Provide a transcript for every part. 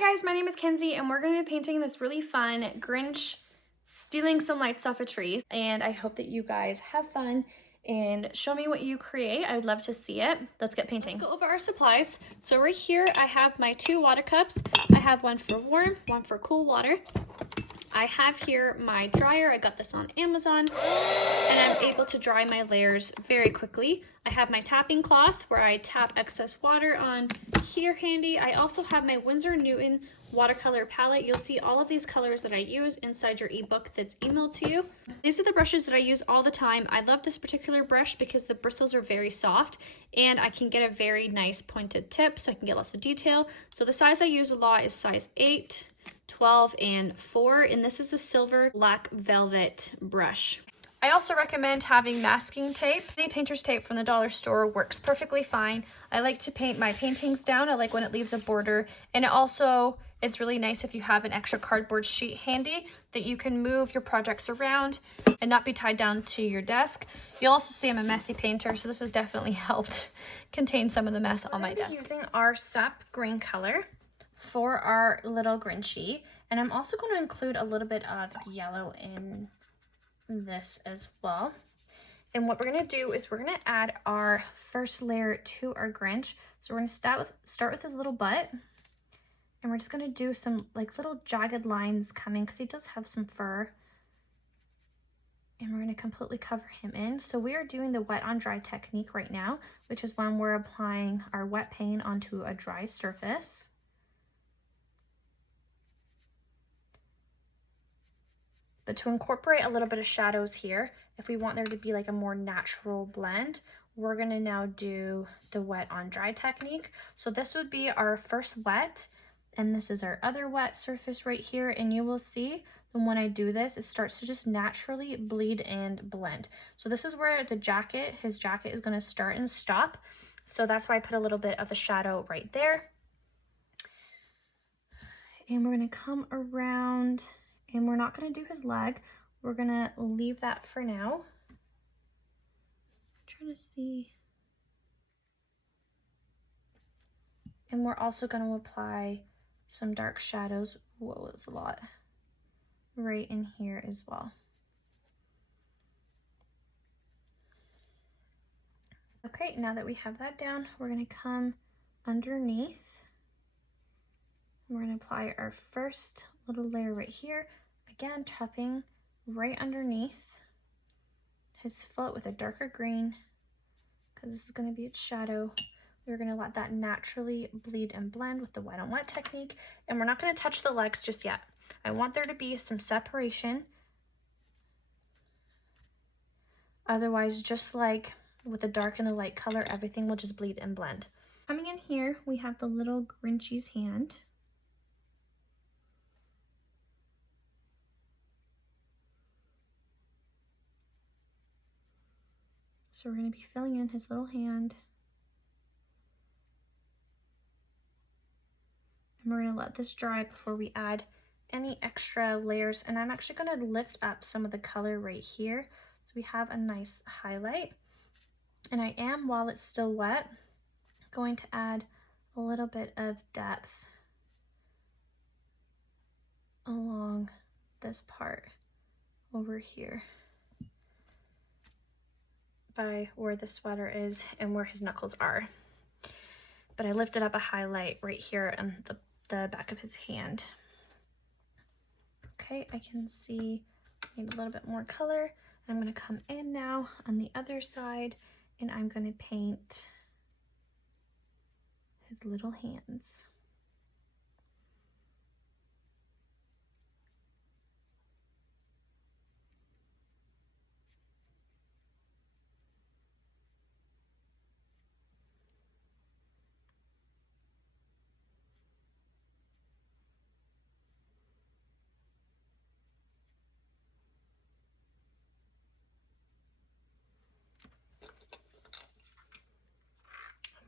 Hi guys, my name is Kenzie and we're going to be painting this really fun Grinch stealing some lights off a tree. And I hope that you guys have fun and show me what you create. I would love to see it. Let's get painting. Let's go over our supplies. So right here I have my 2 water cups. I have one for warm, one for cool water. I have here my dryer. I got this on Amazon and I'm able to dry my layers very quickly. I have my tapping cloth where I tap excess water on here handy. I also have my Winsor & Newton watercolor palette. You'll see all of these colors that I use inside your ebook that's emailed to you. These are the brushes that I use all the time. I love this particular brush because the bristles are very soft and I can get a very nice pointed tip so I can get lots of detail. So the size I use a lot is size 8, 12, and 4, and this is a silver black velvet brush. I also recommend having masking tape. Any painter's tape from the dollar store works perfectly fine. I like to paint my paintings down. I like when it leaves a border, and it's really nice if you have an extra cardboard sheet handy that you can move your projects around and not be tied down to your desk. You'll also see I'm a messy painter, so this has definitely helped contain some of the mess on my desk. Using our sap green color for our little Grinchy, and I'm also going to include a little bit of yellow in this as well. And what we're going to do is we're going to add our first layer to our Grinch. So we're going to start with his little butt, and we're just going to do some like little jagged lines coming because he does have some fur, and we're going to completely cover him in. So we are doing the wet on dry technique right now, which is when we're applying our wet paint onto a dry surface. But to incorporate a little bit of shadows here, if we want there to be like a more natural blend, we're gonna now do the wet on dry technique. So this would be our first wet, and this is our other wet surface right here. And you will see that when I do this, it starts to just naturally bleed and blend. So this is where his jacket is gonna start and stop. So that's why I put a little bit of a shadow right there. And we're gonna come around, and we're not going to do his leg. We're going to leave that for now. I'm trying to see. And we're also going to apply some dark shadows. Whoa, that's a lot. Right in here as well. Okay, now that we have that down, we're going to come underneath. We're going to apply our first little layer right here. Again, tapping right underneath his foot with a darker green, because this is going to be its shadow. We're going to let that naturally bleed and blend with the wet on wet technique, and we're not going to touch the legs just yet. I want there to be some separation. Otherwise, just like with the dark and the light color, everything will just bleed and blend. Coming in here, we have the little Grinchy's hand. So we're going to be filling in his little hand. And we're going to let this dry before we add any extra layers. And I'm actually going to lift up some of the color right here, so we have a nice highlight. And I am, while it's still wet, going to add a little bit of depth along this part over here, by where the sweater is and where his knuckles are. But I lifted up a highlight right here on the back of his hand. Okay, I can see I need a little bit more color. I'm going to come in now on the other side, and I'm going to paint his little hands.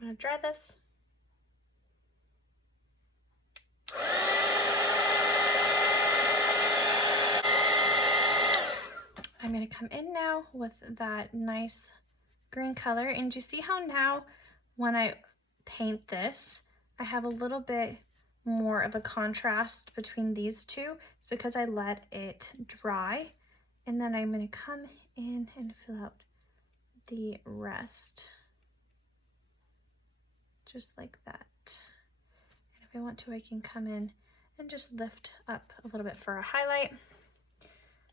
I'm going to dry this. I'm going to come in now with that nice green color, and you see how now when I paint this, I have a little bit more of a contrast between these two is because I let it dry, and then I'm going to come in and fill out the rest just like that. And if I want to, I can come in and just lift up a little bit for a highlight,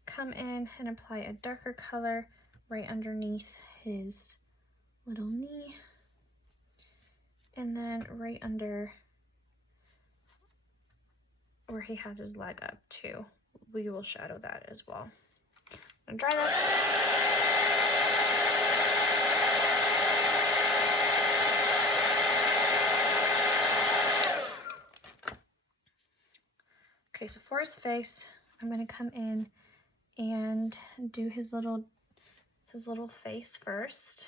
come in and apply a darker color right underneath his little knee, and then right under where he has his leg up too, we will shadow that as well. I'm gonna dry this. Okay, so for his face, I'm gonna come in and do his little face first.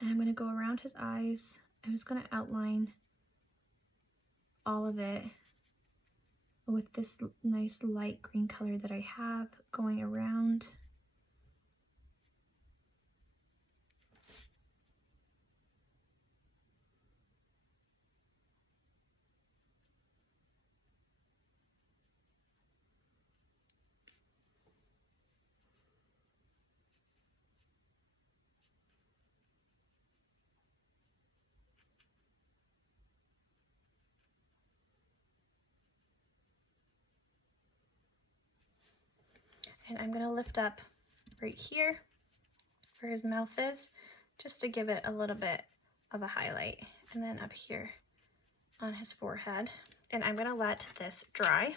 And I'm gonna go around his eyes. I'm just gonna outline all of it with this nice light green color that I have going around. And I'm gonna lift up right here where his mouth is, just to give it a little bit of a highlight. And then up here on his forehead. And I'm gonna let this dry.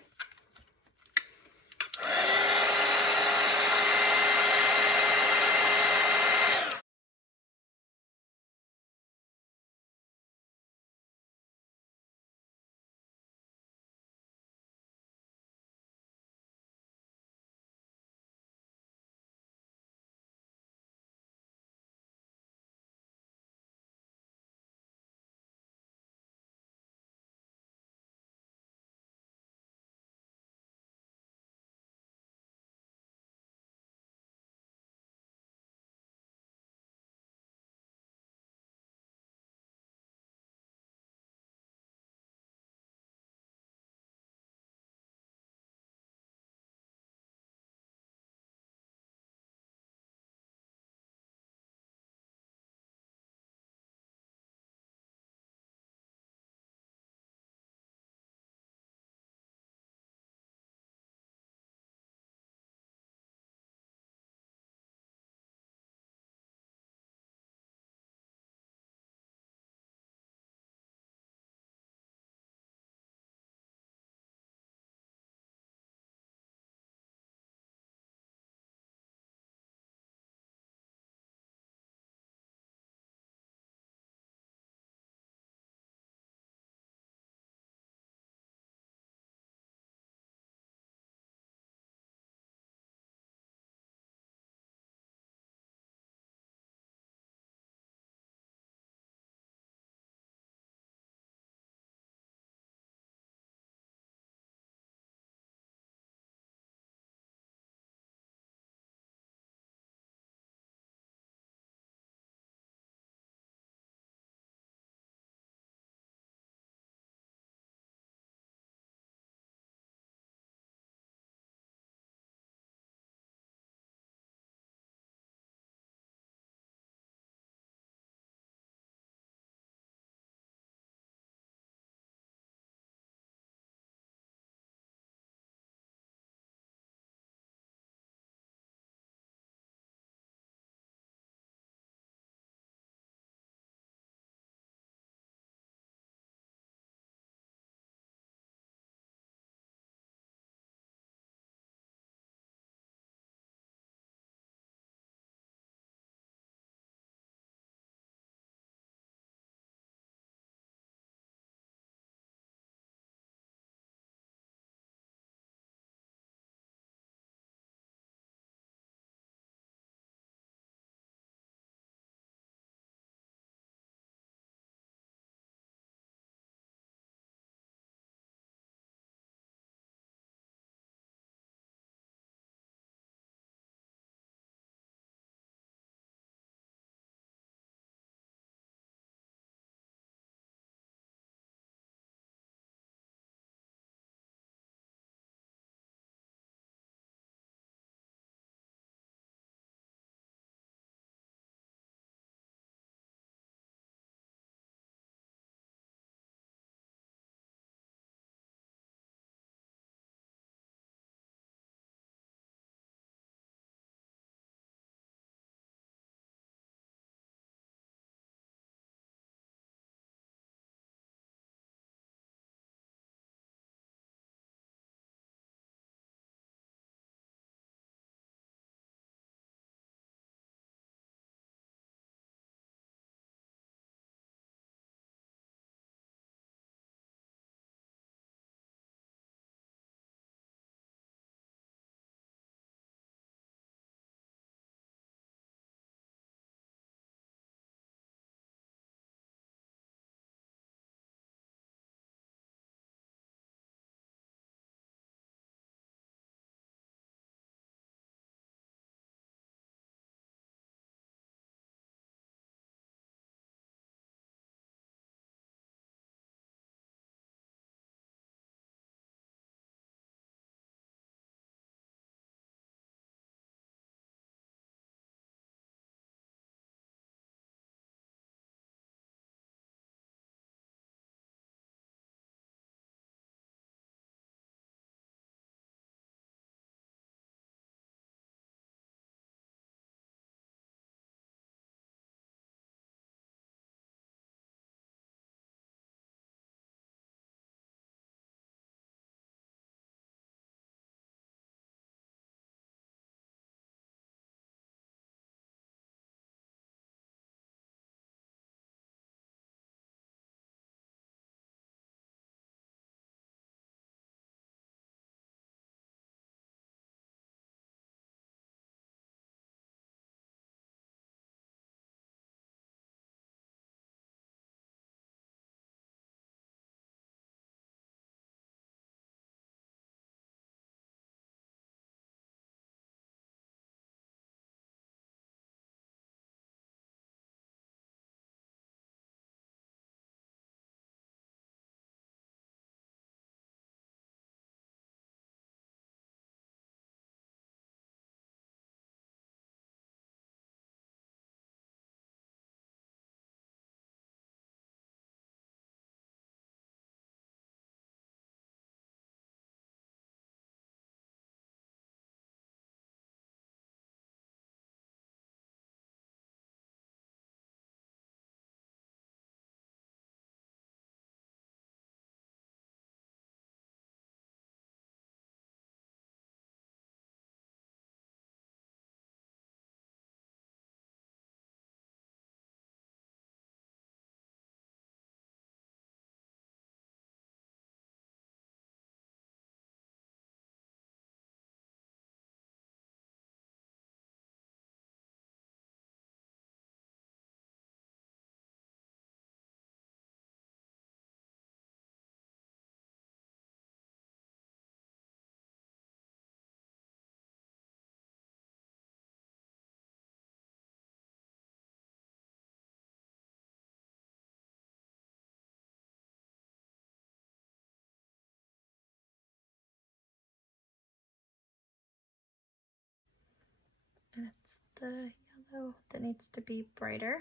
And it's the yellow that needs to be brighter.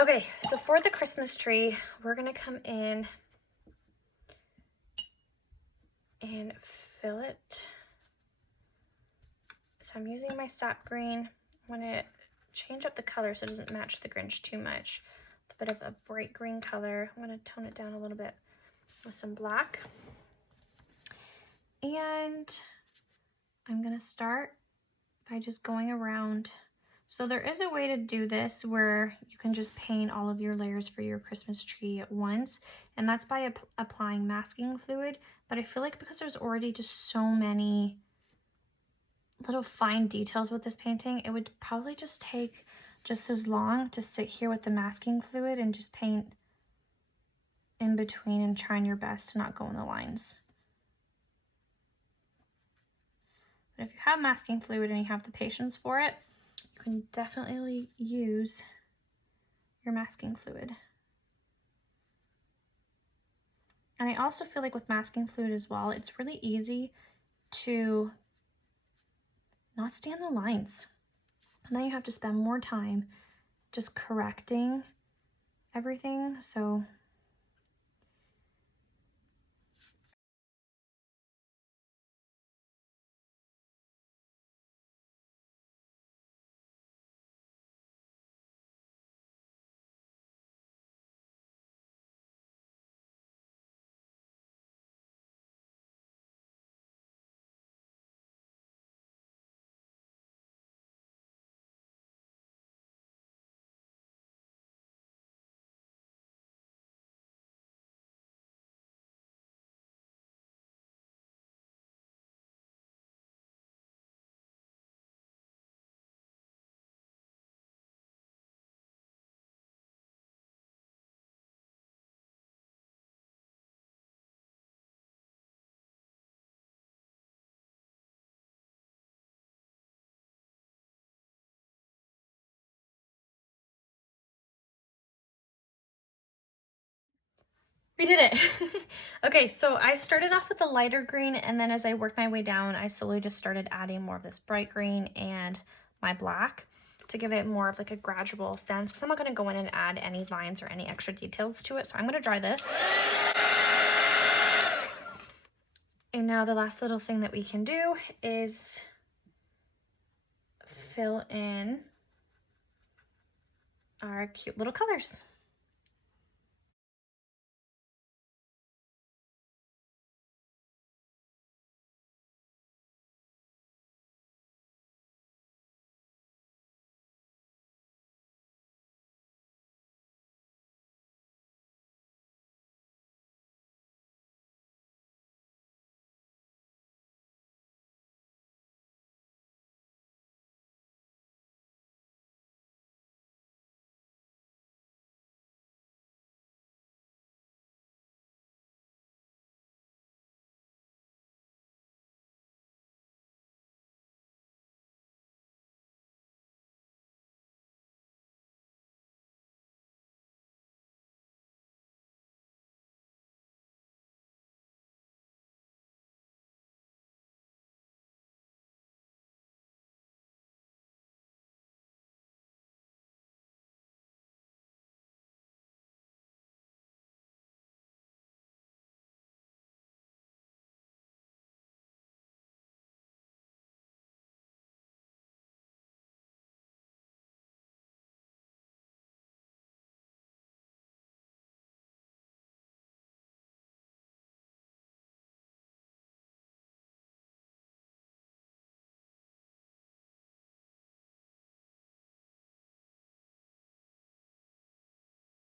Okay, so for the Christmas tree, we're gonna come in and fill it. So I'm using my sap green. I want to change up the color so it doesn't match the Grinch too much. It's a bit of a bright green color. I'm going to tone it down a little bit with some black. And I'm going to start by just going around. So there is a way to do this where you can just paint all of your layers for your Christmas tree at once, and that's by applying masking fluid. But I feel like because there's already just so many little fine details with this painting, it would probably just take just as long to sit here with the masking fluid and just paint in between and trying your best to not go in the lines. But if you have masking fluid and you have the patience for it, you can definitely use your masking fluid. And I also feel like with masking fluid as well, it's really easy to not stay on the lines. And then you have to spend more time just correcting everything. So we did it. Okay, so I started off with a lighter green, and then as I worked my way down, I slowly just started adding more of this bright green and my black to give it more of like a gradual sense, because I'm not going to go in and add any lines or any extra details to it. So I'm going to dry this. And now the last little thing that we can do is fill in our cute little colors.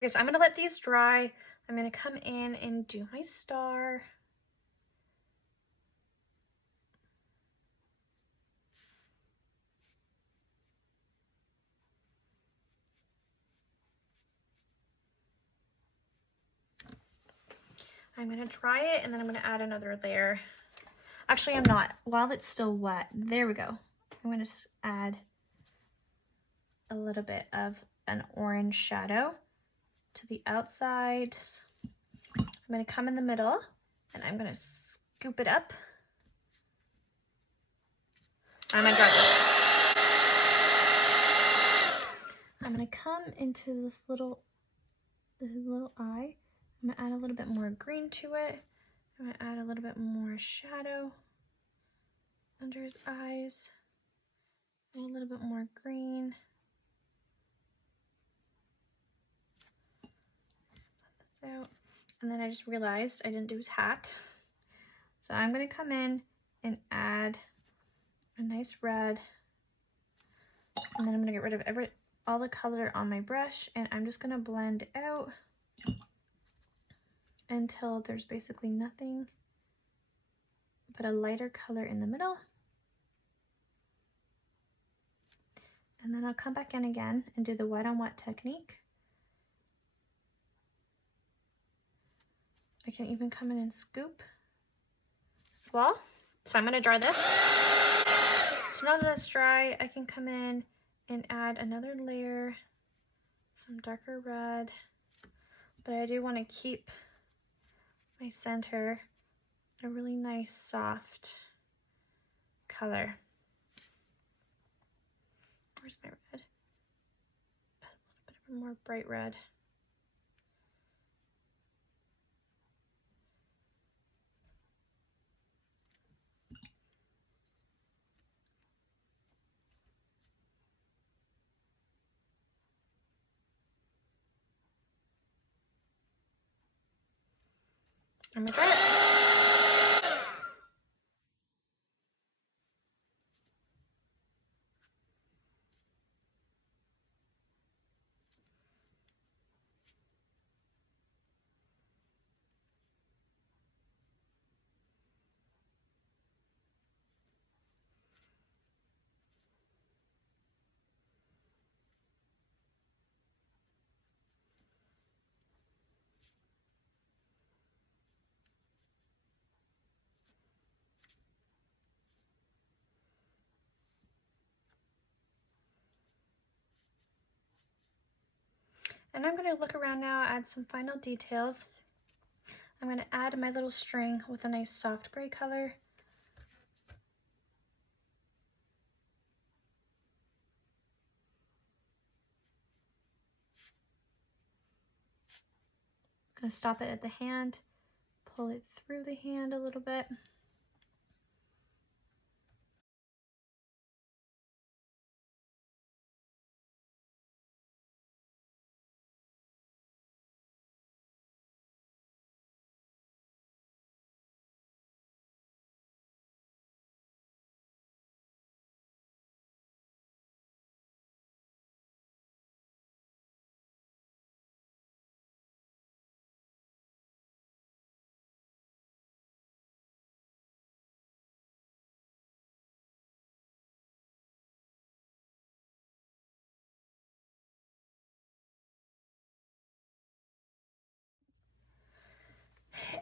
Okay, so I'm going to let these dry. I'm going to come in and do my star. I'm going to dry it, and then I'm going to add another layer. Actually, I'm not. While it's still wet, there we go. I'm going to add a little bit of an orange shadow to the outsides. I'm going to come in the middle, and I'm going to scoop it up. I'm gonna draw this. I'm gonna come into this little eye. I'm gonna add a little bit more green to it. I'm gonna add a little bit more shadow under his eyes. And a little bit more green. Put this out. And then I just realized I didn't do his hat. So I'm gonna come in and add a nice red. And then I'm gonna get rid of all the color on my brush, and I'm just gonna blend out until there's basically nothing but a lighter color in the middle. And then I'll come back in again and do the wet on wet technique. I can even come in and scoop as well. So I'm gonna dry this. So now that it's dry, I can come in and add another layer, some darker red, but I do want to keep my center a really nice soft color. Where's my red? A little bit of a more bright red. I'm gonna dry it. And I'm gonna look around now, add some final details. I'm gonna add my little string with a nice soft gray color. I'm gonna stop it at the hand, pull it through the hand a little bit.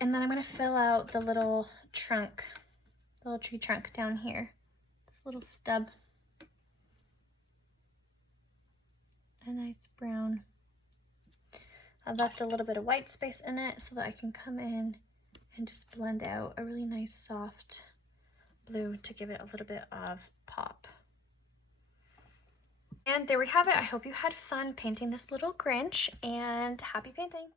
And then I'm gonna fill out the little trunk, the little tree trunk down here. This little stub. A nice brown. I left a little bit of white space in it so that I can come in and just blend out a really nice soft blue to give it a little bit of pop. And there we have it. I hope you had fun painting this little Grinch, and happy painting.